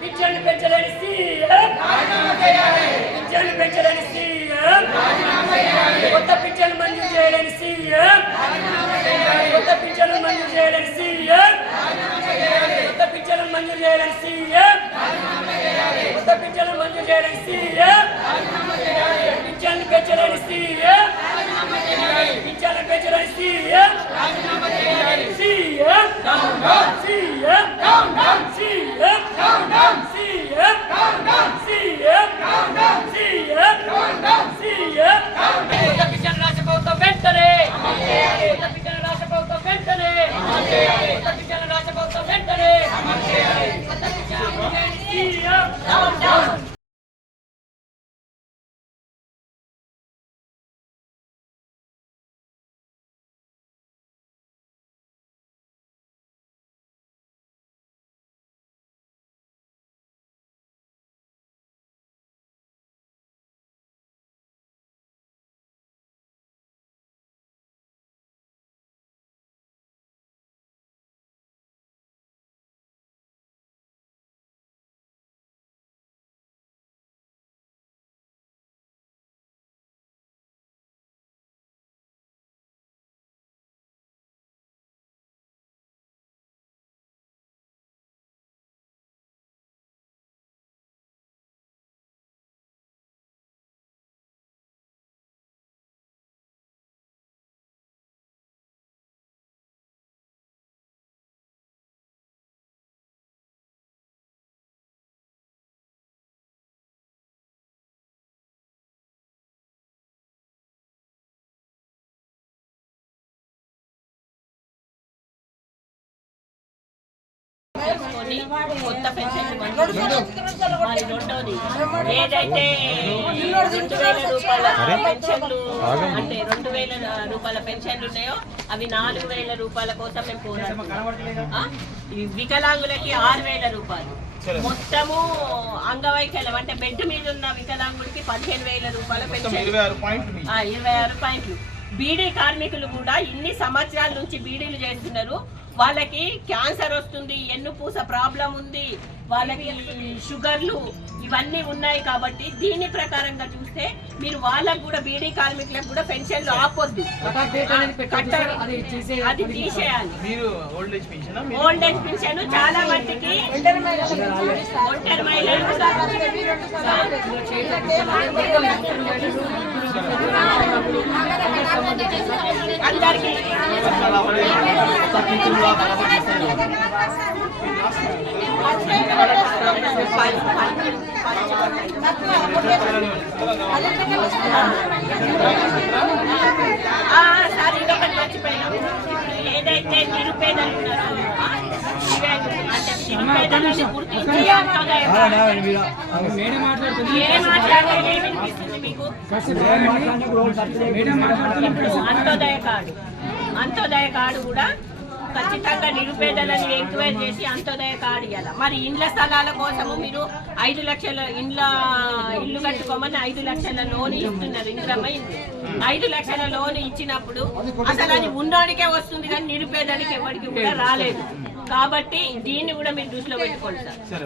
పింఛన్లు పెంచలేని సీఎం. పింఛన్లు పెంచలేని సీఎం. కొత్త పింఛన్లు మంజూరు చేయలేని సీఎం. కొత్త పింఛన్లు మంజూరు చేయలేని సీఎం. కొత్త పింఛన్లు మంజూరు చేయలేని సీఎం. కొత్త పింఛన్లు మంజూరు చేయలేని సీఎం. పింఛన్లు పెంచలేని సీఎం. పింఛన్లు పెంచలేని CM. Sie, ja? Dann, dann, Sie, ja? తీసుకొని కొత్త పెన్షన్. మరి రెండోది ఏదైతే రెండు వేల రూపాయల పెన్షన్లు అంటే రెండు వేల రూపాయల పెన్షన్లు ఉన్నాయో అవి నాలుగు వేల రూపాయల కోసం మేము పోరాడుతున్నాం? ఈ వికలాంగులకి ఆరు వేల రూపాయలు. మొత్తము అంగవైకల్యం అంటే బెడ్ మీద ఉన్న వికలాంగులకి పదిహేను వేల రూపాయల పెన్షన్. ఇరవై ఆరు పాయింట్లు. బీడీ కార్మికులు కూడా ఇన్ని సంవత్సరాల నుంచి బీడీలు చేస్తున్నారు. వాళ్ళకి క్యాన్సర్ వస్తుంది ఎన్నుపూస ప్రాబ్లం ఉంది వాళ్ళకి షుగర్లు ఇవన్నీ ఉన్నాయి కాబట్టి దీని ప్రకారంగా చూస్తే మీరు వాళ్ళకు కూడా బీడీ కార్మికులకు కూడా పెన్షన్లు ఆపొద్దు. కట్ట- అది తీసేయాలి. మీరు old age pension old age pension చాలా మట్టికి ఒంటరి మహిళలు అందరికీ తప్పించుగా ఏదైతే నిరుపేదలు ఉన్నారో మీకు madam Antyodaya card. Antyodaya card కూడా ఖచ్చితంగా నిరుపేదలను ఎంక్వైర్ చేసి అంత్యోదయ కార్డు ఇవ్వాలి మరి ఇండ్ల స్థలాల కోసము మీరు ఐదు లక్షల ఇండ్ల ఇల్లు కట్టుకోమని ఐదు లక్షల లోన్ ఇస్తున్నారు ఇంద్రమై ఐదు లక్షల లోన్ ఇచ్చినప్పుడు అసలు అది ఉన్నోడికే వస్తుంది కానీ నిరుపేదలకి ఎవరికి కూడా రాలేదు. కాబట్టి దీన్ని కూడా మీరు దృష్టిలో పెట్టుకోండి సార్.